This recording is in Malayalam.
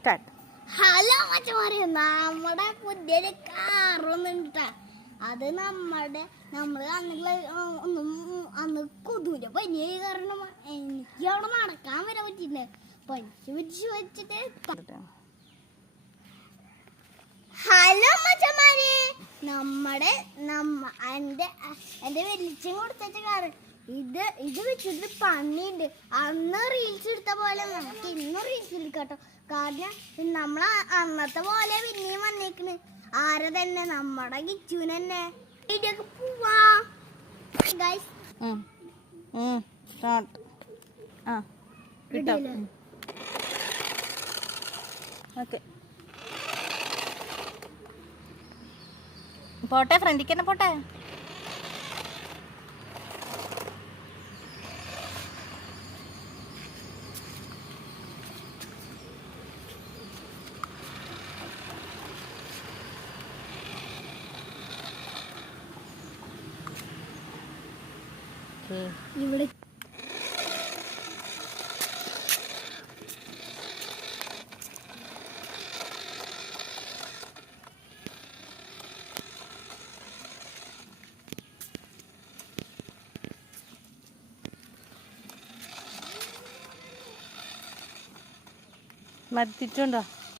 സ്റ്റാർട്ട്. ഹലോ മച്ചമാരെ, നമ്മുടെ പുതിയൊരു കാറൊന്നുണ്ടാ. അത് നമ്മൾ അന്ന് കൊതുവിന്റെ പനി കാരണം എനിക്ക് അവിടെ നടക്കാൻ വരാൻ പറ്റിയില്ല. പനിച്ച് വെച്ചിട്ട് ഹലോ മച്ചമാരെ, എന്റെ വെളിച്ചം കൊടുത്ത കാറ് ഇത് വെച്ചിട്ട് പണിയുണ്ട്. അന്ന് റീൽസ് എടുത്ത പോലെ നമുക്ക് ഇന്നും റീൽസ് എടുക്കാട്ടോ. കാരണം നമ്മൾ അന്നത്തെ പോലെ പിന്നെയും വന്നേക്കണ്. ആരെ തന്നെ, നമ്മുടെ കിച്ചുവിന് തന്നെ. വീഡിയോക്ക് പോവാ ഗൈസ്. പോട്ടെ, ഫ്രണ്ടിക്ക് തന്നെ പോട്ടെ. ഇവിടെ മത്തിച്ചുണ്ടോ?